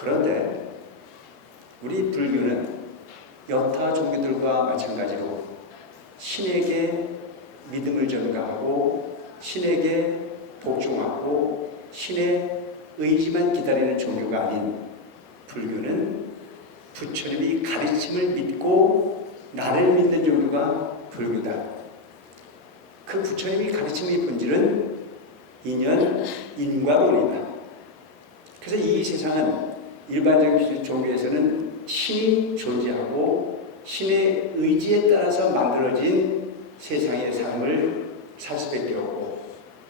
그런데 우리 불교는 여타 종교들과 마찬가지로 신에게 믿음을 전가하고 신에게 복종하고 신의 의지만 기다리는 종교가 아닌 불교는 부처님이 가르침을 믿고 나를 믿는 종교가 불교다. 그 부처님이 가르침의 본질은 인연, 인과론이다. 그래서 이 세상은 일반적인 종교에서는 신이 존재하고 신의 의지에 따라서 만들어진 세상의 삶을 살 수밖에 없고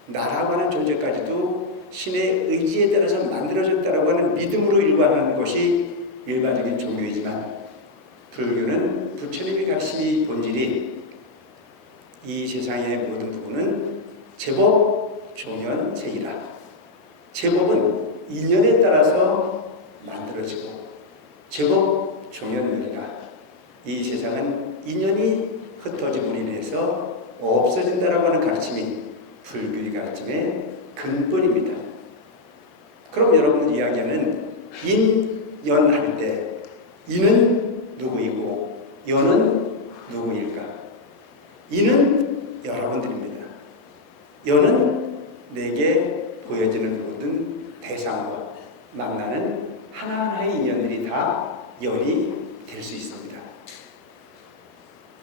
나라고 하는 존재까지도 신의 의지에 따라서 만들어졌다고 하는 믿음으로 일관하는 것이 일반적인 종교이지만 불교는 부처님의 가르침의 본질이 이 세상의 모든 부분은 제법 종연세이라. 제법은 인연에 따라서 만들어지고 제법 종연론이라. 이 세상은 인연이 흩어짐으로 인해서 없어진다라고 하는 가르침이 불교의 가르침의 근본입니다. 그럼 여러분 이야기하는 인연할 때 인은 누구이고 연은 누구일까? 인은 여러분들입니다. 연은 내게 보여지는 모든 대상과 만나는 하나하나의 인연들이 다 연이 될 수 있습니다.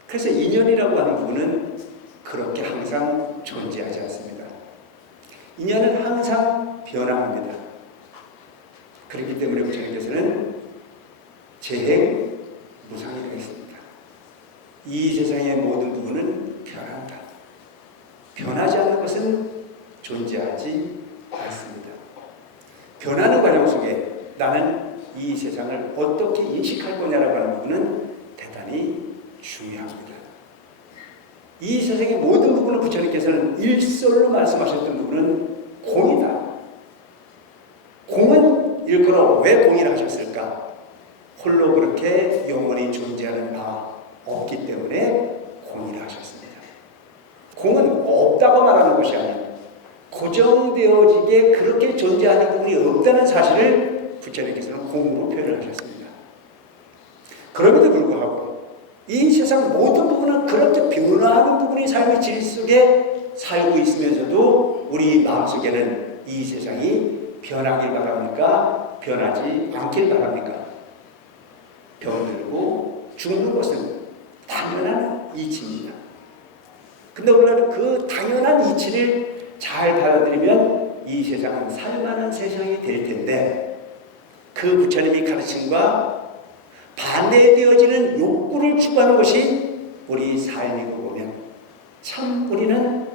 그래서 인연이라고 하는 부분은 그렇게 항상 존재하지 않습니다. 인연은 항상 변화합니다. 그렇기 때문에 부처님께서는 재행 무상이라고 했습니다. 이 세상의 모든 부분은 변한다. 변하지 않는 것은 존재하지 않습니다. 변하는 과정 속에 나는 이 세상을 어떻게 인식할 거냐라고 하는 부분은 대단히 중요합니다. 이 세상의 모든 부분을 부처님께서는 일설로 말씀하셨던 부분은 공이다. 공은 일컬어 왜 공이라 하셨을까? 홀로 그렇게 영원히 존재하는 바 없기 때문에 공이라 하셨습니다. 공은 없다고 말하는 것이 아니라 고정되어지게 그렇게 존재하는 부분이 없다는 사실을 부처님께서는 공으로 표현을 하셨습니다. 그럼에도 불구하고 이 세상 모든 부분은 그렇게 변화하는 부분이 삶의 질 속에 살고 있으면서도 우리 마음속에는 이 세상이 변하길 바랍니까? 변하지 않길 바랍니까? 병들고 죽는 것은 당연한 이치입니다. 근데 오늘날 그 당연한 이치를 잘 받아들이면 이 세상은 살만한 세상이 될 텐데 그 부처님의 가르침과 반대되어지는 욕구를 추구하는 것이 우리 삶이고 보면 참 우리는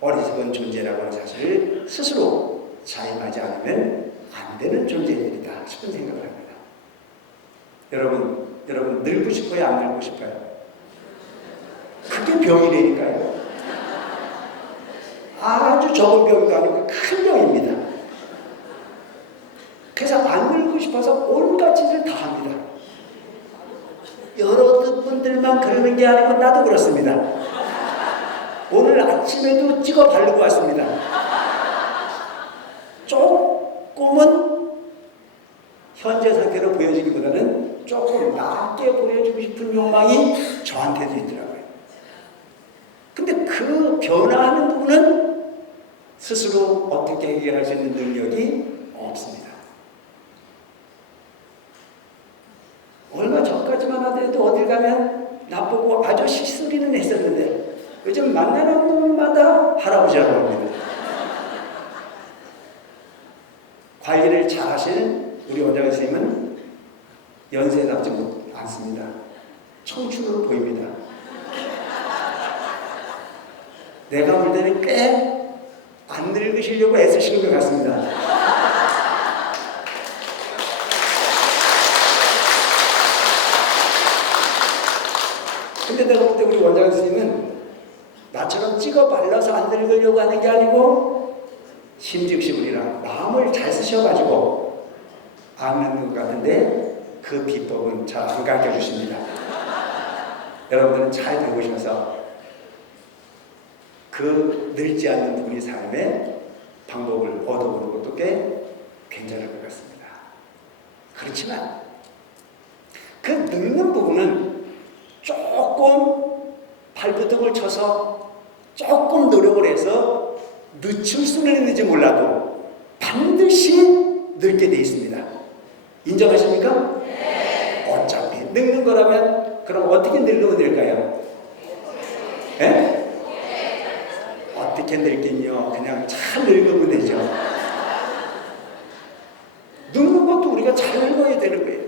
어리석은 존재라고 하는 사실을 스스로 자임하지 않으면 안 되는 존재들이다 싶은 생각을 합니다. 여러분 늙고 싶어요? 안 늙고 싶어요? 그게 병이라니까요. 아주 적은 병도 아니고 큰 병입니다. 그래서 안 늙고 싶어서 온갖 짓을 다 합니다. 여러 분들만 그러는 게 아니고 나도 그렇습니다. 오늘 아침에도 찍어 바르고 왔습니다. 조금은 현재 상태로 보여지기보다는 조금 낫게 보여주고 싶은 욕망이 저한테도 있더라고요. 근데 그 변화하는 부분은 스스로 어떻게 해결할 수 있는 능력이 없습니다. 얼마 전까지만 하더라도 어딜 가면 나보고 아저씨 소리는 했었는데 요즘 만나는 놈마다 할아버지라고 합니다. 관리를 잘 하시는 우리 원장 선생님은 연세답지 않습니다. 청춘으로 보입니다. 내가 볼 때는 꽤 안 늙으시려고 애쓰시는 것 같습니다. 근데 내가 볼 때 우리 원장 선생님은 나처럼 찍어 발라서 안 늙으려고 하는 게 아니고 심즉시물이라 마음을 잘 쓰셔가지고 안 늙는 것 같은데 그 비법은 잘 안 가르쳐 주십니다. 여러분들은 잘 배우셔서 그 늙지 않는 분의 삶의 방법을 얻어보는 것도 꽤 괜찮을 것 같습니다. 그렇지만 그 늙는 부분은 조금 발버둥을 쳐서 조금 노력을 해서 늦출 수는 있는지 몰라도 반드시 늙게 돼 있습니다. 인정하십니까? 네. 어차피 늙는 거라면 그럼 어떻게 늙으면 될까요? 예? 어떻게 늙긴요? 그냥 잘 늙으면 되죠. 늙는 것도 우리가 잘 늙어야 되는 거예요.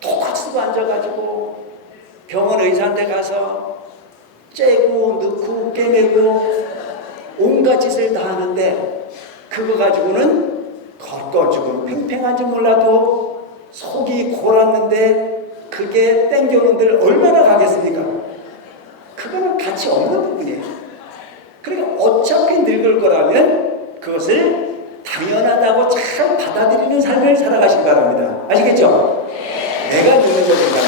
톡 쓰고 앉아가지고 병원 의사한테 가서 째고 넣고 깨매고 온갖 짓을 다 하는데 그거 가지고는 걷거지고 팽팽한지 몰라도 속이 골았는데 그게 땡겨오는들 얼마나 가겠습니까? 그거는 가치 없는 부분이에요. 그러니까 어차피 늙을 거라면 그것을 당연하다고 잘 받아들이는 삶을 살아가시기 바랍니다. 아시겠죠? 내가 늙는 것입니다.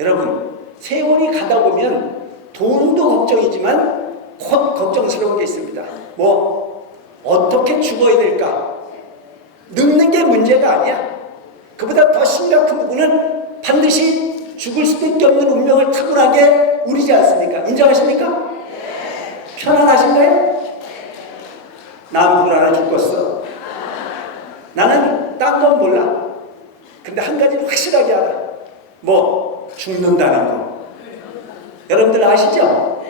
여러분, 세월이 가다 보면 돈도 걱정이지만 곧 걱정스러운 게 있습니다. 어떻게 죽어야 될까? 늙는 게 문제가 아니야. 그보다 더 심각한 부분은 반드시 죽을 수밖에 없는 운명을 타고나게 우리지 않습니까? 인정하십니까? 편안하신가요? 난 불안해 죽겠어. 나는 딴 건 몰라. 근데 한 가지는 확실하게 알아. 죽는다는 거. 여러분들 아시죠?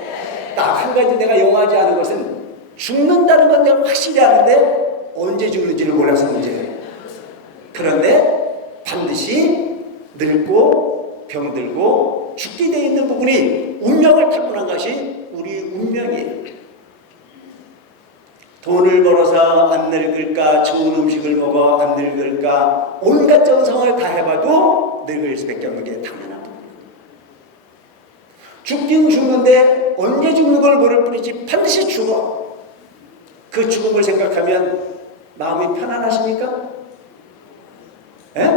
딱 한 가지 내가 용하지 않은 것은 죽는다는 건 내가 확실히 아는데 언제 죽는지를 몰라서 문제예요. 그런데 반드시 늙고 병들고 죽게 되어 있는 부분이 운명을 타고난 것이 우리 운명이에요. 돈을 벌어서 안 늙을까, 좋은 음식을 먹어 안 늙을까, 온갖 정성을 다 해봐도 늙을 수밖에 없는 게 당연한 부분이에요. 죽긴 죽는데 언제 죽는 걸 모를 뿐이지 반드시 죽어. 그 죽음을 생각하면 마음이 편안하십니까? 에?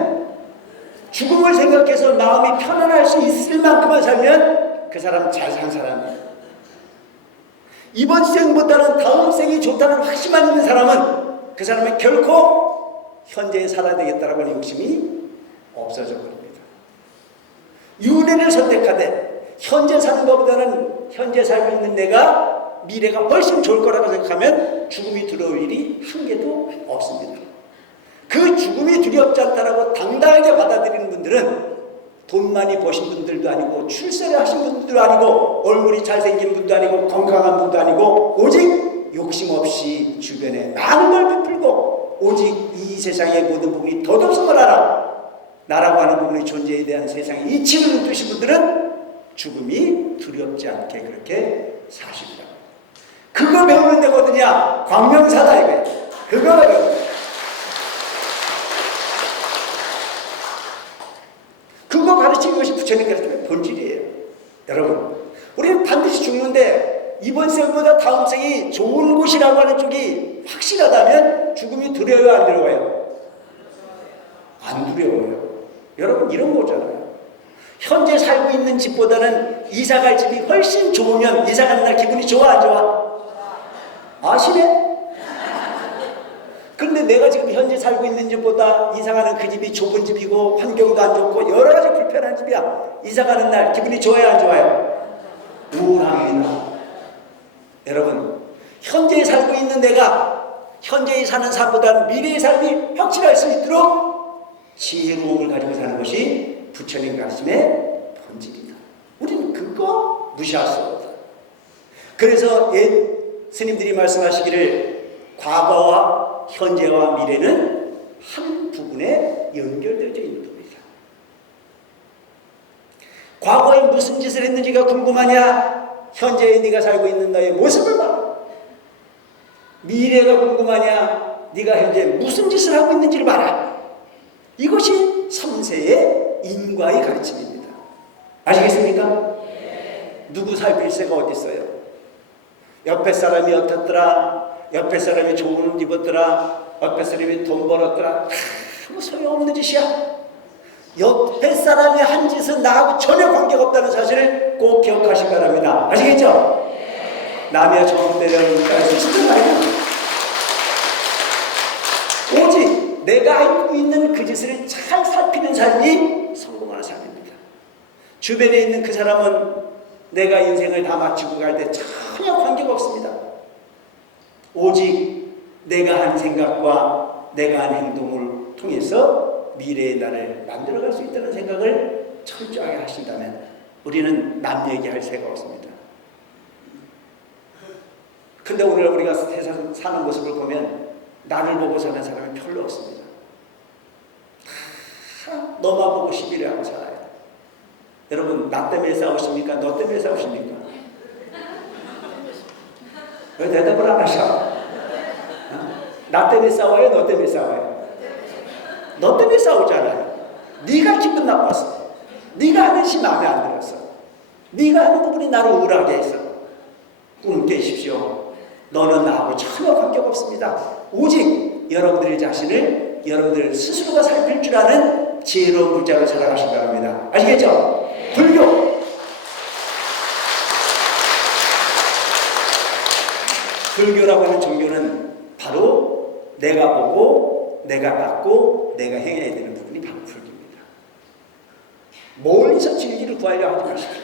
죽음을 생각해서 마음이 편안할 수 있을 만큼만 살면 그 사람 잘 산 사람이에요. 이번 생보다는 다음 생이 좋다는 확신만 있는 사람은 그 사람은 결코 현재에 살아야 되겠다라고 하는 욕심이 없어져 버립니다. 윤회를 선택하되 현재 사는 것보다는 현재 살고 있는 내가 미래가 훨씬 좋을 거라고 생각하면 죽음이 두려울 일이 한 개도 없습니다. 그 죽음이 두렵지 않다라고 당당하게 받아들이는 분들은 돈 많이 버신 분들도 아니고 출세를 하신 분들도 아니고 얼굴이 잘생긴 분도 아니고 건강한 분도 아니고 오직 욕심 없이 주변에 많은 걸 베풀고 오직 이 세상의 모든 부분이 덧없음을 알아 나라고 하는 부분의 존재에 대한 세상의 이치를 눈뜨신 분들은 죽음이 두렵지 않게 그렇게 사십니다. 그거 배우는 데가 어디냐? 광명사다 이거예요. 그거 배우는 그거 가르치는 것이 부처님 가르치는 본질이에요. 여러분, 우리는 반드시 죽는데 이번 생보다 다음 생이 좋은 곳이라고 하는 쪽이 확실하다면 죽음이 두려워요, 안 두려워요? 안 두려워요. 여러분, 이런 거잖아요. 현재 살고 있는 집보다는 이사갈 집이 훨씬 좋으면 이사가는 날 기분이 좋아, 안 좋아? 아시네? 근데 내가 지금 현재 살고 있는 집보다 이사가는 그 집이 좁은 집이고 환경도 안 좋고 여러 가지 불편한 집이야. 이사가는 날 기분이 좋아요, 안 좋아요? 우울합니다. 여러분, 현재에 살고 있는 내가 현재에 사는 삶보다는 미래의 삶이 확실할 수 있도록 지혜로움을 가지고 사는 것이 부처님 가르침의 본질이다. 우리는 그거 무시할 수 없다. 그래서 옛 스님들이 말씀하시기를 과거와 현재와 미래는 한 부분에 연결되어져 있는 겁니다. 과거에 무슨 짓을 했는지가 궁금하냐? 현재에 네가 살고 있는 너의 모습을 봐. 미래가 궁금하냐? 네가 현재 무슨 짓을 하고 있는지를 봐라. 이것이 3세의 인과의 가르침입니다. 아시겠습니까? 누구 살 빌새가 어디 있어요? 옆에 사람이 어떻더라? 옆에 사람이 좋은 옷 입었더라. 옆에 사람이 돈 벌었더라. 아무 소용없는 짓이야. 옆에 사람이 한 짓은 나하고 전혀 관계가 없다는 사실을 꼭 기억하시기 바랍니다. 아시겠죠? 남의 정 때려니까 수습을 말이야. 주변에 있는 그 사람은 내가 인생을 다 마치고 갈 때 전혀 관계가 없습니다. 오직 내가 한 생각과 내가 한 행동을 통해서 미래의 나를 만들어갈 수 있다는 생각을 철저하게 하신다면 우리는 남 얘기할 새가 없습니다. 근데 오늘 우리가 세상 사는 모습을 보면 나를 보고 사는 사람이 별로 없습니다. 다 너만 보고 시비를 하고 살아요. 여러분, 나 때문에 싸우십니까? 너 때문에 싸우십니까? 왜 대답을 안 하셔? 나 때문에 싸워요? 너 때문에 싸워요? 너 때문에 싸우잖아요. 네가 기분 나빴어. 네가 하는 시 마음에 안 들었어. 네가 하는 부분이 나를 우울하게 했어. 꿈 깨십시오. 너는 나하고 전혀 관계가 없습니다. 오직 여러분들의 자신을 여러분들 스스로가 살필 줄 아는 지혜로운 문자로 살아가시기 바랍니다. 아시겠죠? 불교라고 하는 종교는 바로 내가 보고 내가 닦고 내가 행해야 되는 부분이 바로 불교입니다. 멀리서 진리를 구하려 하지 마십시오.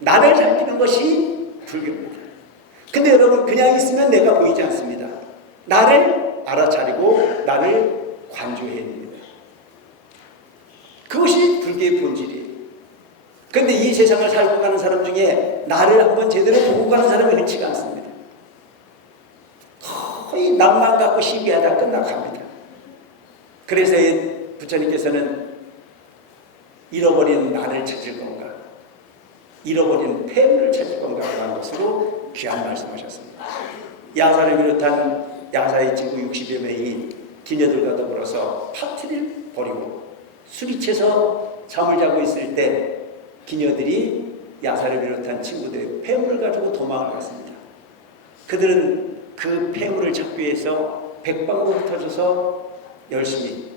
나를 살피는 것이 불교입니다. 근데 여러분, 그냥 있으면 내가 보이지 않습니다. 나를 알아차리고 나를 관조해야 됩니다. 그것이 불교의 본질이에요. 근데 이 세상을 살고 가는 사람 중에 나를 한번 제대로 보고 가는 사람이 흔치가 않습니다. 거의 남만 갖고 시비하다 끝나갑니다. 그래서 부처님께서는 잃어버린 나를 찾을 건가, 잃어버린 폐물을 찾을 건가 하는 것으로 귀한 말씀하셨습니다. 야사를 비롯한 야사의 친구 60여 명이 기녀들과 더불어서 파티를 벌이고 술이 채서 잠을 자고 있을 때 기녀들이 야사를 비롯한 친구들의 폐물을 가지고 도망을 갔습니다. 그들은 그 폐물을 찾기 위해서 백방으로 터져서 열심히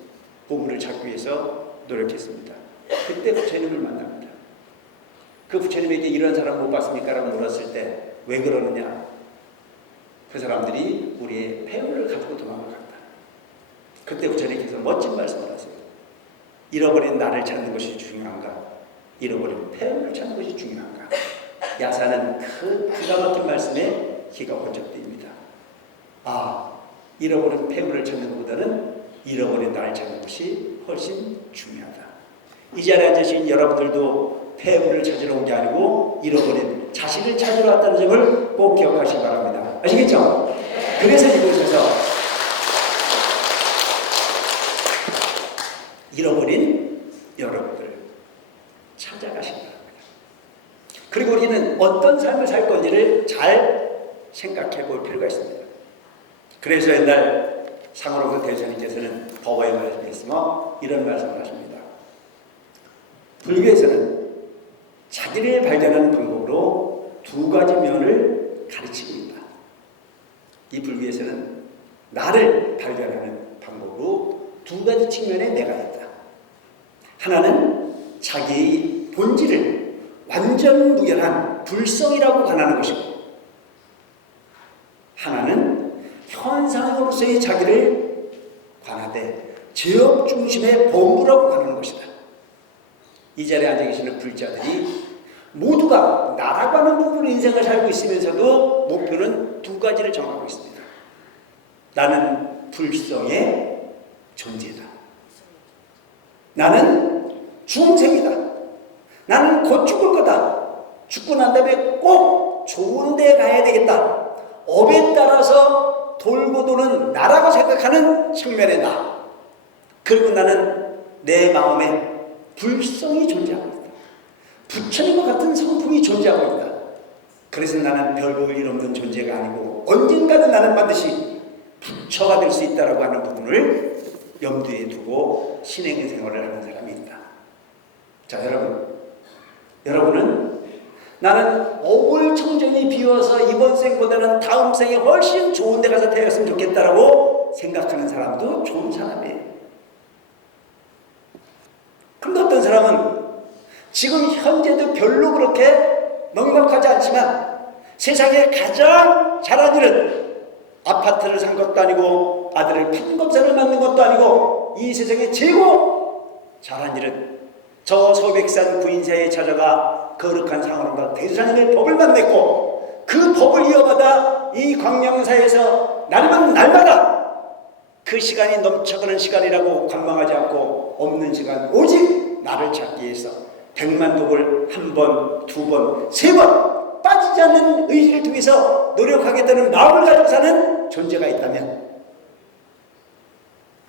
보물을 찾기 위해서 노력했습니다. 그때 부처님을 만납니다. 그 부처님에게 이런 사람 못 봤습니까? 라고 물었을 때 왜 그러느냐? 그 사람들이 우리의 폐물을 가지고 도망을 갔다. 그때 부처님께서 멋진 말씀을 하세요. 잃어버린 나를 찾는 것이 중요한가? 잃어버린 폐물을 찾는 것이 중요한가? 야사는 그 기가 막힌 말씀에 귀가 번쩍 뜨입니다. 아, 잃어버린 폐물을 찾는 것보다는 잃어버린 나를 찾는 것이 훨씬 중요하다. 이 자리에 앉으신 여러분들도 폐물을 찾으러 온 게 아니고 잃어버린 자신을 찾으러 왔다는 점을 꼭 기억하시기 바랍니다. 아시겠죠? 그래서 이곳에서 잃어버린 여러분들 찾아가시기 바랍니다. 그리고 우리는 어떤 삶을 살 건지를 잘 생각해 볼 필요가 있습니다. 그래서 옛날 상호로그 대선님께서는 법어의 말씀에 있으며 이런 말씀을 하십니다. 불교에서는 자기를 발견하는 방법으로 두 가지 면을 가르치고 있다. 이 불교에서는 나를 발견하는 방법으로 두 가지 측면의 내가 있다. 하나는 자기의 본질을 완전 무결한 불성이라고 관하는 것이고, 하나는 현상으로서의 자기를 관하되 제업 중심의 본부라고 관하는 것이다. 이 자리에 앉아 계시는 불자들이 모두가 나라고 하는 부분으로 인생을 살고 있으면서도 목표는 두 가지를 정하고 있습니다. 나는 불성의 존재다. 나는 중생이다. 나는 곧 죽을 거다. 죽고 난 다음에 꼭 좋은 데 가야 되겠다. 업에 따라서 돌고 도는 나라고 생각하는 측면의 나. 그리고 나는 내 마음에 불성이 존재하고 있다. 부처님과 같은 성품이 존재하고 있다. 그래서 나는 별볼일 없는 존재가 아니고 언젠가는 나는 반드시 부처가 될 수 있다라고 하는 부분을 염두에 두고 신행 생활을 하는 사람이 있다. 자, 여러분은 나는 어불청정이 비워서 이번 생보다는 다음 생에 훨씬 좋은 데 가서 태어났으면 좋겠다라고 생각하는 사람도 좋은 사람이에요. 그런데 어떤 사람은 지금 현재도 별로 그렇게 넉넉하지 않지만 세상에 가장 잘한 일은 아파트를 산 것도 아니고 아들을 판검사를 만든 것도 아니고 이 세상에 최고 잘한 일은 저 소백산 구인사에 찾아가 거룩한 상으로가 대주사님의 법을 만났고 그 법을 이어받아 이 광명사에서 날이면 날마다 그 시간이 넘쳐가는 시간이라고 관망하지 않고 없는 시간 오직 나를 찾기 위해서 100만 독을 한 번, 두 번, 세 번 빠지지 않는 의지를 통해서 노력하겠다는 마음을 가지고 사는 존재가 있다면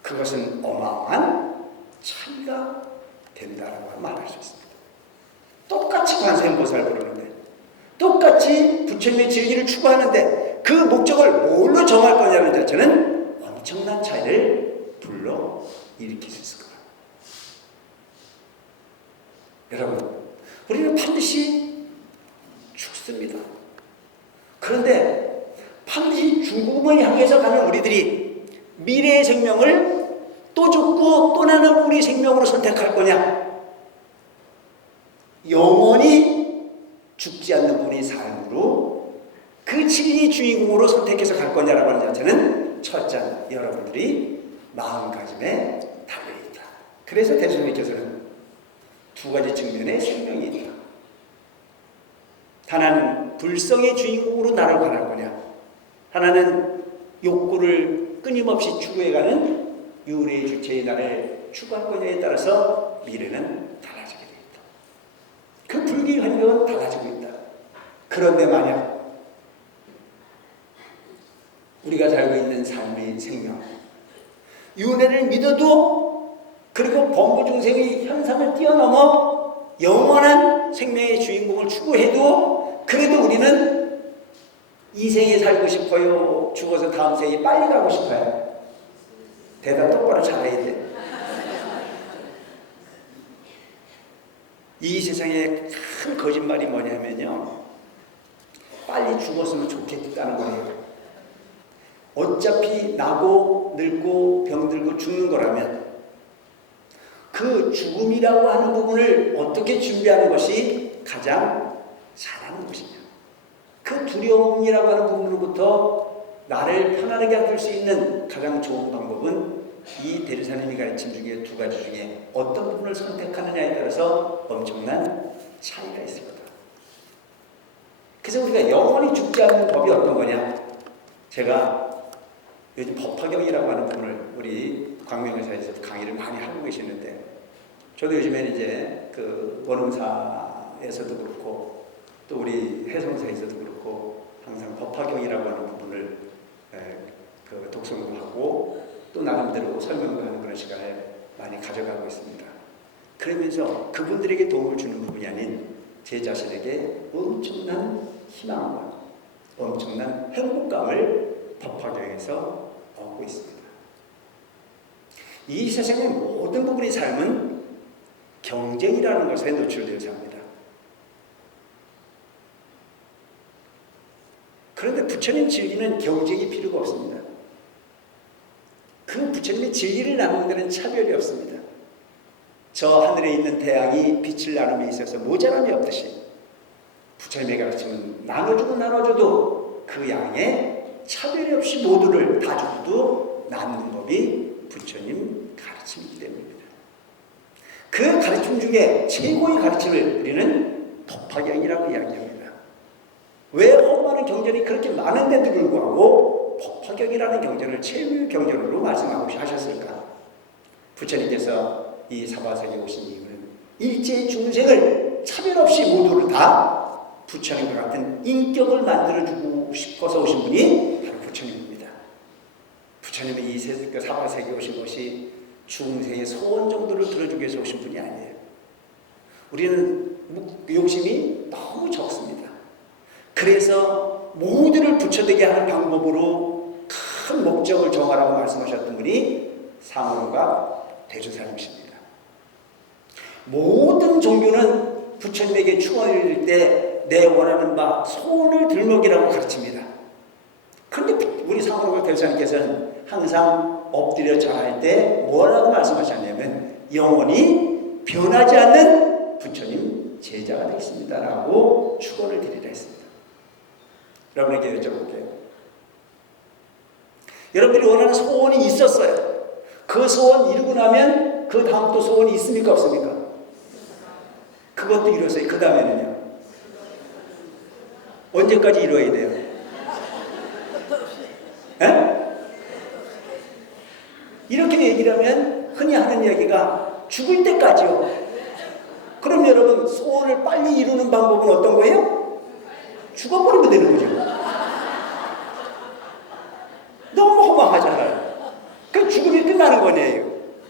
그것은 어마어마한 차이가 된다라고 말할 수 있습니다. 똑같이 관세음보살을 부르는데 똑같이 부처님의 진리를 추구하는데 그 목적을 뭘로 정할 거냐는 자체는 엄청난 차이를 불러 일으킬 수 있을 거예요. 여러분, 우리는 반드시 죽습니다. 그런데 반드시 죽음을 향해서 가는 우리들이 미래의 생명을 또 죽고 또 나는 우리 생명으로 선택할 거냐? 영원히 죽지 않는 분의 삶으로 그 진리의 주인공으로 선택해서 갈 거냐라고 하는 자체는 첫째 여러분들이 마음가짐에 달려있다. 그래서 대승님께서는 두 가지 측면의 생명이 있다. 하나는 불성의 주인공으로 나를 관할 거냐, 하나는 욕구를 끊임없이 추구해가는 유래의 주체의 나를 추구할 거냐에 따라서 미래는 달라지게 되어 있다. 그 불교의 환경은 달라지고 있다. 그런데 만약 우리가 살고 있는 삶의 생명, 윤회를 믿어도 그리고 범부중생의 현상을 뛰어넘어 영원한 생명의 주인공을 추구해도 그래도 우리는 이 생에 살고 싶어요? 죽어서 다음 생에 빨리 가고 싶어요? 대답 똑바로 잘해야 돼. 이 세상에 큰 거짓말이 뭐냐면요, 빨리 죽었으면 좋겠다는 거예요. 어차피 나고 늙고 병들고 죽는 거라면 그 죽음이라고 하는 부분을 어떻게 준비하는 것이 가장 잘하는 것이냐. 그 두려움이라고 하는 부분으로부터 나를 편안하게 할 수 있는 가장 좋은 방법은 이 대리사님이 가르침 중에 두 가지 중에 어떤 부분을 선택하느냐에 따라서 엄청난 차이가 있을 거다. 그래서 우리가 영원히 죽지 않는 법이 어떤 거냐. 제가 요즘 법화경이라고 하는 부분을 우리 광명회사에서 강의를 많이 하고 계시는데, 저도 요즘에는 이제 그 원흥사에서도 그렇고 또 우리 해성사에서도 그렇고 항상 법화경이라고 하는 부분을 그 독송도 하고 또 나름대로 설명도 하는 그런 시간을 많이 가져가고 있습니다. 그러면서 그분들에게 도움을 주는 부분이 아닌 제 자신에게 엄청난 희망과 엄청난 행복감을 법화경에서 얻고 있습니다. 이 세상의 모든 부분의 삶은 경쟁이라는 것에 노출되어서 합니다. 그런데 부처님 진리는 경쟁이 필요가 없습니다. 그 부처님의 진리를 나누는 데는 차별이 없습니다. 저 하늘에 있는 태양이 빛을 나눔에 있어서 모자람이 없듯이 부처님의 가르침은 나눠주고 그 양에 차별이 없이 모두를 다 주고도 나누는 법이 부처님 가르침이기 때문입니다. 그 가르침 중에 최고의 가르침을 우리는 법화경이라고 이야기합니다. 왜 많은 경전이 그렇게 많은데도 불구하고 법화경이라는 경전을 최고의 경전으로 말씀하고 하셨을까? 부처님께서 이 사바세계에 오신 이유는 일체의 중생을 차별 없이 모두를 다 부처님과 같은 인격을 만들어주고 싶어서 오신 분이 바로 부처님입니다. 부처님이 이 사바세계에 오신 것이 중생의 소원 정도를 들어주기 위해서 오신 분이 아니에요. 우리는 욕심이 너무 적습니다. 그래서 모두를 부처되게 하는 방법으로 큰 목적을 정하라고 말씀하셨던 분이 상호가 대주사님이십니다. 모든 종교는 부처님에게 축원을 드릴 때 내 원하는 바 소원을 들먹이라고 가르칩니다. 그런데 우리 상호가 대주사님께서는 항상 엎드려 절할 때 뭐라고 말씀하셨냐면 영원히 변하지 않는 부처님 제자가 되겠습니다라고 축원을 드리라 했습니다. 여러분에게 여쭤볼게요. 여러분들이 원하는 소원이 있었어요. 그 소원 이루고 나면 그 다음 또 소원이 있습니까 없습니까? 그것도 이뤘어요. 그 다음에는요. 언제까지 이뤄야 돼요? 에? 이렇게 얘기를 하면 흔히 하는 이야기가 죽을 때까지요. 그럼 여러분 소원을 빨리 이루는 방법은 어떤 거예요? 죽어버리면 되는 거죠. 너무 허망하잖아요. 그 죽음이 끝나는 거네요.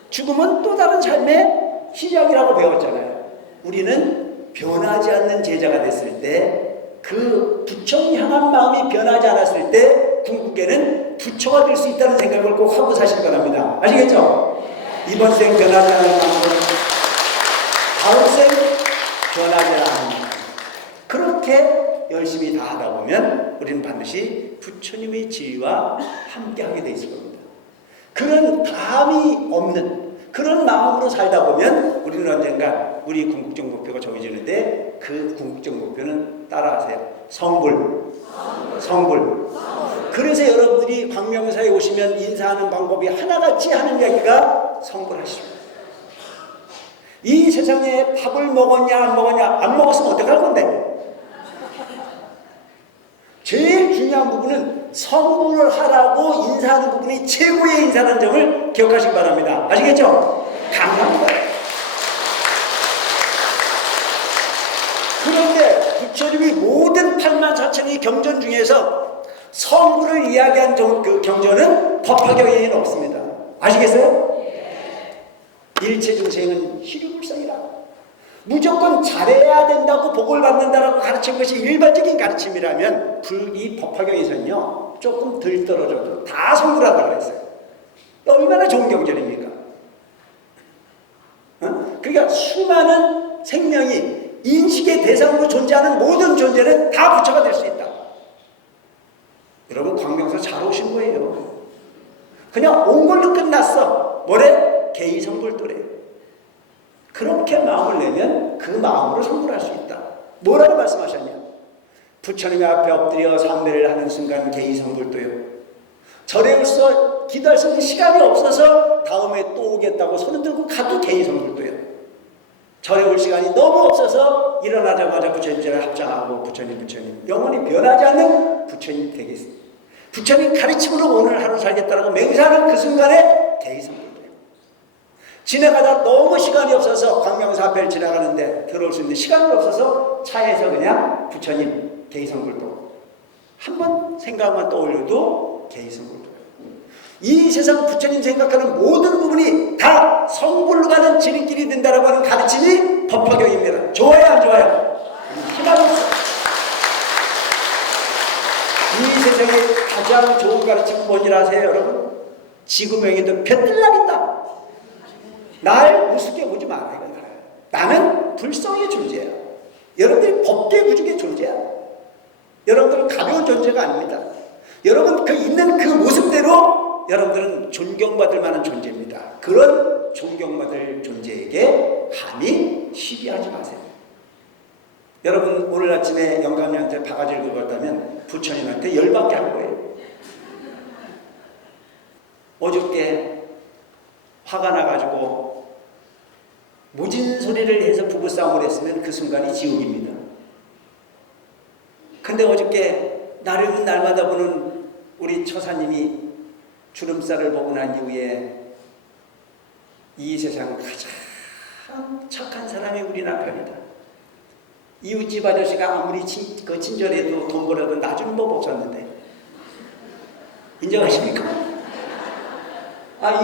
죽음은 또 다른 삶의 시작이라고 배웠잖아요. 우리는 변하지 않는 제자가 됐을 때, 그 부처를 향한 마음이 변하지 않았을 때 궁극에는 부처가 될 수 있다는 생각을 꼭 하고 사실 바랍니다. 아시겠죠? 이번 생 변하지 않는 마음은 다음 생 변하지 않는 마음. 그렇게 열심히 다 하다 보면 우리는 반드시 부처님의 지위와 함께하게 돼 있을 겁니다. 그런 감이 없는 그런 마음으로 살다 보면 우리는 언젠가 우리 궁극적 목표가 정해지는데, 그 궁극적 목표는 따라하세요. 성불. 그래서 여러분들이 광명사에 오시면 인사하는 방법이 하나같이 하는 이야기가 성불하십니다. 이 세상에 밥을 먹었냐 안 먹었냐, 안 먹었으면 어떡할 건데? 제일 중요한 부분은 성불을 하라고 인사하는 부분이 최고의 인사라는 점을 기억하시기 바랍니다. 아시겠죠? 감사합니다. 그런데 부처님이 모든 84,000의 경전 중에서 성불을 이야기한 그 경전은 법화경에는 없습니다. 아시겠어요? 일체 중생은 희류불상이라. 무조건 잘해야 된다고 복을 받는다라고 가르친 것이 일반적인 가르침이라면, 이 법화경에서는요 조금 덜 떨어져도 다 성불한다고 했어요. 얼마나 좋은 경전입니까? 그러니까 수많은 생명이 인식의 대상으로 존재하는 모든 존재는 다 부처가 될 수 있다. 여러분 광명사 잘 오신 거예요. 그냥 온 걸로 끝났어. 뭐래? 개의성불도래. 그렇게 마음을 내면 그 마음으로 성불할 수 있다. 뭐라고 말씀하셨냐? 부처님 앞에 엎드려 삼매를 하는 순간 개의성불도요. 절에서 기도할 수 있는 시간이 없어서 다음에 또 오겠다고 손을 들고 가도 개의성불도요. 절에 올 시간이 너무 없어서 일어나자마자 부처님 전에 합장하고 부처님 영원히 변하지 않는 부처님 되겠습니다. 부처님 가르침으로 오늘 하루 살겠다라고 맹세하는 그 순간에 개의성불도요. 지나가다 너무 시간이 없어서 광명사 앞에를 지나가는데 들어올 수 있는 시간이 없어서 차에서 그냥 부처님 개의성불도 한번 생각만 떠올려도 개의성불도. 이 세상 부처님 생각하는 모든 부분이 다 성불로 가는 지름길이 된다라고 하는 가르침이 법화경입니다. 좋아요 안 좋아요? 희망이 있어요. 이 세상에 가장 좋은 가르침은 뭔지 아세요 여러분? 지구명에도 볕들 날 있다. 날 우습게 보지 말아요. 나는 불성의 존재야. 여러분들이 법계 구중의 존재야. 여러분들은 가벼운 존재가 아닙니다. 여러분 그 있는 그 모습대로 여러분들은 존경받을 만한 존재입니다. 그런 존경받을 존재에게 감히 시비하지 마세요. 여러분 오늘 아침에 영감이한테 바가지를 긁었다면 부처님한테 열받게 한 거예요. 어저께 화가 나가지고 모진 소리를 해서 부부싸움을 했으면 그 순간이 지옥입니다. 근데 어저께 나를 날마다 보는 우리 처사님이 주름살을 보고 난 이후에 이 세상 가장 착한 사람이 우리 남편이다. 이웃집 아저씨가 아무리 친절해도 돈 벌어도 나중 법 없었는데 인정하십니까?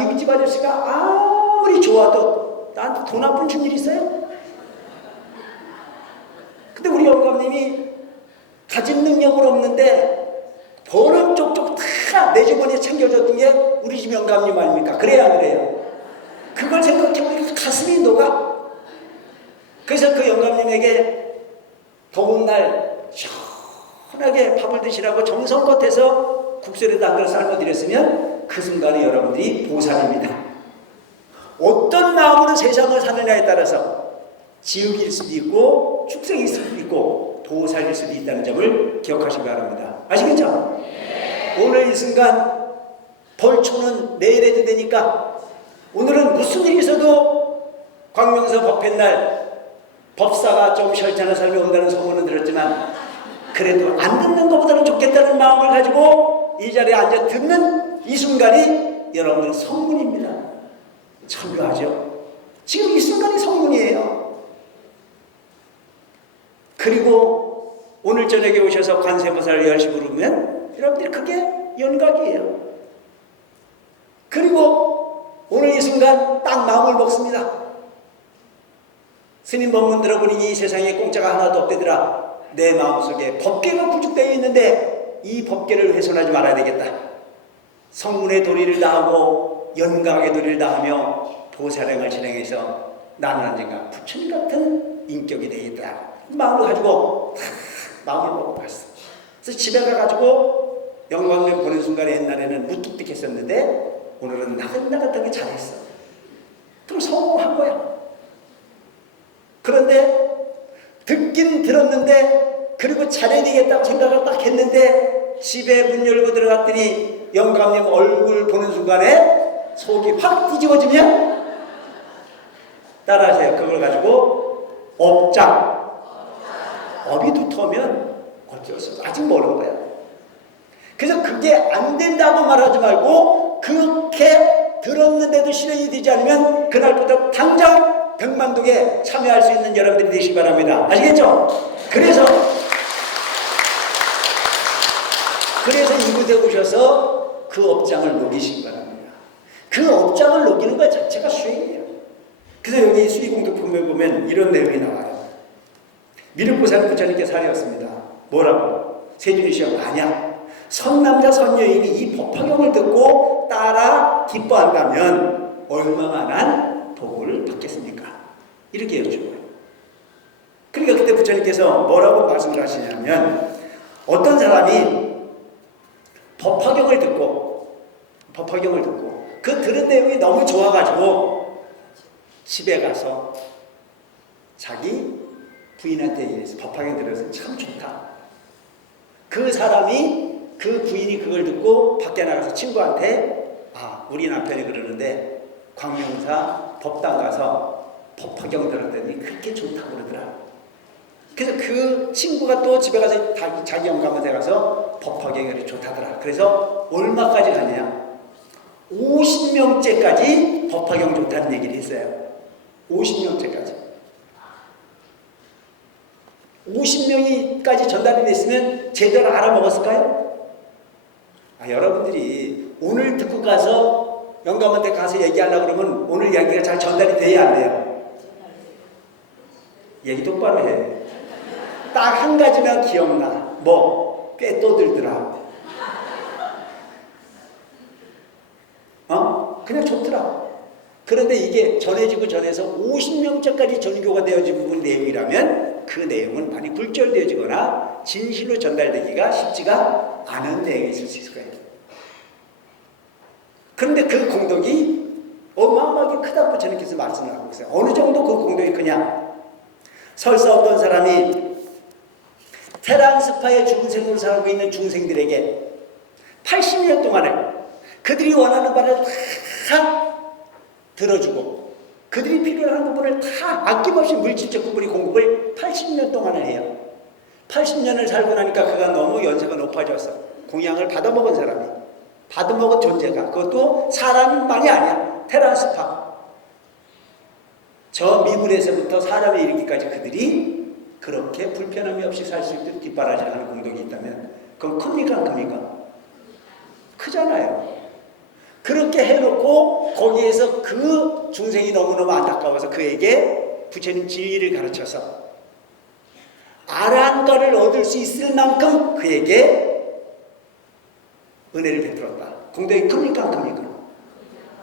이웃집 아저씨가 아무리 좋아도 나한테 돈 안 푼 일 있어요? 근데 우리 영감님이 가진 능력은 없는데 버는 쪽쪽 다 내 주머니에 챙겨줬던 게 우리 집 영감님 아닙니까? 그래야 안 그래요? 그걸 생각해보니까 가슴이 녹아. 그래서 그 영감님에게 더운 날 시원하게 밥을 드시라고 정성껏 해서 국수에다 한 그릇 삶아드렸으면 그 순간에 여러분들이 보살입니다. 어떤 마음으로 세상을 사느냐에 따라서 지옥일 수도 있고 축생일 수도 있고 보살일 수도 있다는 점을 기억하시기 바랍니다. 아시겠죠? 오늘 이 순간 벌초는 내일 해도 되니까 오늘은 무슨 일이 있어도 광명사 법회날 법사가 좀 시원찮은 사람이 온다는 소문은 들었지만 그래도 안 듣는 것보다는 좋겠다는 마음을 가지고 이 자리에 앉아 듣는 이 순간이 여러분들 성문입니다. 참 묘하죠? 지금 이 순간이 성문이에요. 그리고 오늘 저녁에 오셔서 관세음보살을 열심히 부르면 여러분들이 그게 연각이에요. 그리고 오늘 이 순간 딱 마음을 먹습니다. 스님 법문 들어보니 이 세상에 공짜가 하나도 없대더라. 내 마음속에 법계가 구축되어 있는데 이 법계를 훼손하지 말아야 되겠다. 성문의 도리를 다하고 연각의 도리를 다하며 보살행을 진행해서 나는 언젠가 부처님 같은 인격이 되겠다. 마음을 가지고 마음을 먹고 갔어. 그래서 집에 가가지고 영광면 보는 순간에 옛날에는 무뚝뚝했었는데 오늘은 나긋나긋하게 잘했어. 그럼 성공한 거야. 그런데 듣긴 들었는데 그리고 잘해야 되겠다고 생각을 딱 했는데 집에 문 열고 들어갔더니 영감님 얼굴 보는 순간에 속이 확 뒤집어지면 따라하세요. 그걸 가지고 업장. 업이 두터우면 어쩔 수 없어. 아직 모르는 거야. 그래서 그게 안 된다고 말하지 말고 그렇게 들었는데도 실현이 되지 않으면 그날부터 당장 백만독에 참여할 수 있는 여러분들이 되시기 바랍니다. 아시겠죠? 그래서 이곳에 오셔서 그 업장을 녹이시기 바랍니다. 그 업장을 녹이는 것 자체가 수행이에요. 그래서 여기 수리공덕품에 보면 이런 내용이 나와요. 미륵보살 부처님께서 하셨습니다. 뭐라고? 세준이 시험 아니야. 선남자 선여인이 이 법화경을 듣고 따라 기뻐한다면 얼마만한 복을 받겠습니까? 이렇게 여쭤봐요. 그러니까 그때 부처님께서 뭐라고 말씀을 하시냐면 어떤 사람이 법화경을 듣고 그 들은 내용이 너무 좋아가지고 집에 가서 자기 부인한테 얘기해서 법화경 들어서 참 좋다. 그 사람이 그 부인이 그걸 듣고 밖에 나가서 친구한테 우리 남편이 그러는데 광명사 법당 가서 법화경 들었더니 그렇게 좋다고 그러더라. 그래서 그 친구가 또 집에 가서 자기 영감한테 가서 법화경이 좋다더라. 그래서 얼마까지 가냐? 50명째까지 법화경 좋다는 얘기를 했어요. 50명째까지. 50명이까지 전달이 됐으면 제대로 알아먹었을까요? 여러분들이 오늘 듣고 가서 영감한테 가서 얘기하려고 그러면 오늘 이야기가 잘 전달이 돼야 안 돼요. 얘기 똑바로 해. 딱 한 가지만 기억나. 꽤 떠들더라. 그냥 좋더라. 그런데 이게 전해지고 전해서 50명째까지 전교가 되어지는 내용이라면 그 내용은 많이 굴절되어지거나 진실로 전달되기가 쉽지가 않은 내용이 있을 수 있을 거예요. 그런데 그 공덕이 어마어마하게 크다고 부처님께서 말씀을 하고 있어요. 어느 정도 그 공덕이 크냐? 설사 어떤 사람이 테란스파의 중생으로 살고 있는 중생들에게 80년 동안에 그들이 원하는 바를 다 들어주고 그들이 필요한 부분을 다 아낌없이 물질적 부분이 공급을 80년 동안을 해요. 80년을 살고 나니까 그가 너무 연세가 높아졌어. 공양을 받아먹은 사람이, 받아먹은 존재가, 그것도 사람만이 아니야. 테란스파. 저 미물에서부터 사람에 이르기까지 그들이 그렇게 불편함이 없이 살 수 있도록 뒷바라지하는 공덕이 있다면 그건 큽니까 안 큽니까? 크잖아요. 그렇게 해놓고 거기에서 그 중생이 너무너무 안타까워서 그에게 부처님 진리를 가르쳐서 아란가를 얻을 수 있을 만큼 그에게 은혜를 베풀었다. 공덕이 큽니까 안 큽니까?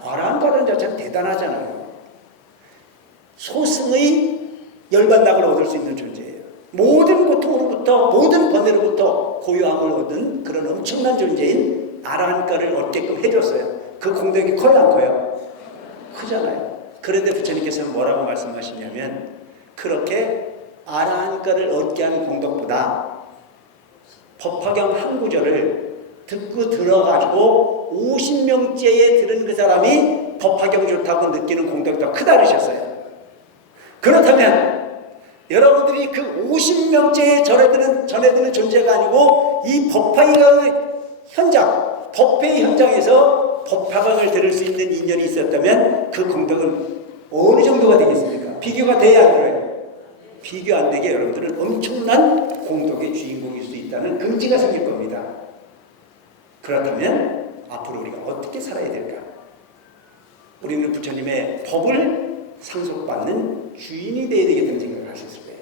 아란가라는 자체는 대단하잖아요. 소승의 열반락을 얻을 수 있는 존재예요. 모든 고통으로부터 모든 번뇌로부터 고요함을 얻은 그런 엄청난 존재인 아란가를 얻게끔 해줬어요. 그 공덕이 커요 안 커요? 크잖아요. 그런데 부처님께서는 뭐라고 말씀하시냐면 그렇게 아란가를 얻게 하는 공덕보다 법화경 한 구절을 듣고 들어가지고 50명째에 들은 그 사람이 법화경 좋다고 느끼는 공덕이 더 크다 그러셨어요. 그렇다면 여러분들이 그 50명째의 전해드는 존재가 아니고 이 법화의 현장, 법회의 현장에서 법화강을 들을 수 있는 인연이 있었다면 그 공덕은 어느 정도가 되겠습니까? 비교가 돼야 안 돼요? 비교 안 되게 여러분들은 엄청난 공덕의 주인공일 수 있다는 긍지가 생길 겁니다. 그렇다면 앞으로 우리가 어떻게 살아야 될까? 우리는 부처님의 법을 상속받는 주인이 되어야 되겠다는 생각을 하셨을 거예요.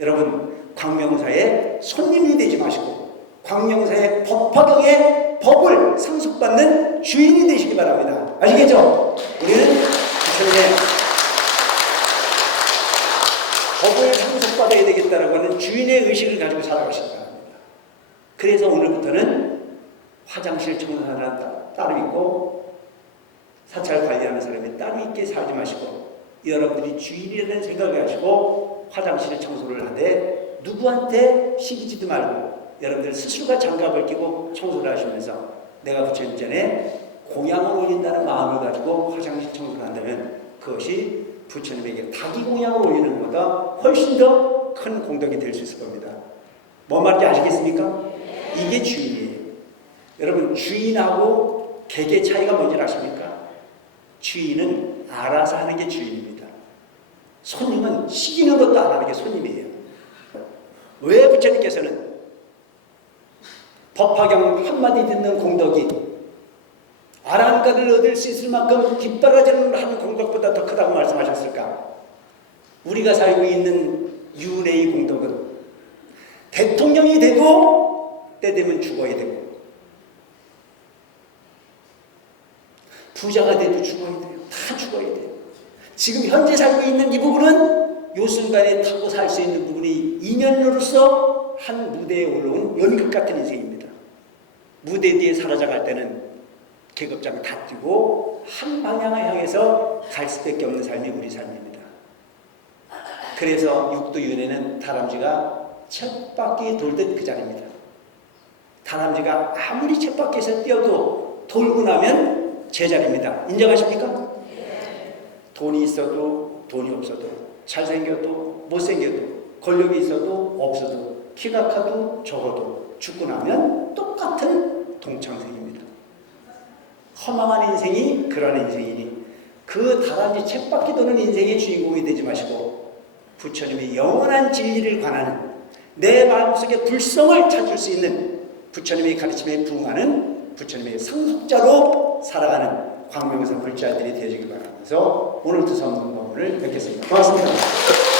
여러분, 광명사의 손님이 되지 마시고 광명사의 법화경의 법을 상속받는 주인이 되시기 바랍니다. 아시겠죠? 우리는 부처님의 법을 상속받아야 되겠다라고 하는 주인의 의식을 가지고 살아가시기 바랍니다. 그래서 오늘부터는 화장실 청소하는 따로 있고 사찰 관리하는 사람이 따로 있게 살지 마시고 여러분들이 주인이라는 생각을 하시고 화장실 청소를 하되 누구한테 시키지도 말고 여러분들 스스로가 장갑을 끼고 청소를 하시면서 내가 부처님 전에 공양을 올린다는 마음을 가지고 화장실 청소를 한다면 그것이 부처님에게 닭이 공양을 올리는 것보다 훨씬 더 큰 공덕이 될 수 있을 겁니다. 뭔 말인지 아시겠습니까? 이게 주인이에요. 여러분, 주인하고 객의 차이가 뭔지 아십니까? 주인은 알아서 하는 게 주인입니다. 손님은 시키는 것도 안 하는 게 손님이에요. 왜 부처님께서는 법화경 한마디 듣는 공덕이 아랑가를 얻을 수 있을 만큼 뒷바라지를 하는 공덕보다 더 크다고 말씀하셨을까? 우리가 살고 있는 윤회의 공덕은 대통령이 되고 때 되면 죽어야 되고 부자가 돼도 죽어야 돼요. 다 죽어야 돼요. 지금 현재 살고 있는 이 부분은 요 순간에 타고 살 수 있는 부분이 인연으로서 한 무대에 올라온 연극 같은 인생입니다. 무대 뒤에 사라져갈 때는 계급장을 다 뛰고 한 방향을 향해서 갈 수밖에 없는 삶이 우리 삶입니다. 그래서 육도윤회는 다람쥐가 쳇바퀴 돌듯 그 자리입니다. 다람쥐가 아무리 쳇바퀴에서 뛰어도 돌고 나면 제자리입니다. 인정하십니까? 돈이 있어도 돈이 없어도 잘생겨도 못생겨도 권력이 있어도 없어도 키가 커도 적어도 죽고 나면 똑같은 동창생입니다. 허망한 인생이 그런 인생이니 그 다람쥐 쳇바퀴 도는 인생의 주인공이 되지 마시고 부처님의 영원한 진리를 관하는 내 마음속의 불성을 찾을 수 있는 부처님의 가르침에 부응하는 부처님의 상속자로 살아가는 광명사 불자들이 되어주길 바라면서 오늘 두 선문법을 뵙겠습니다. 고맙습니다.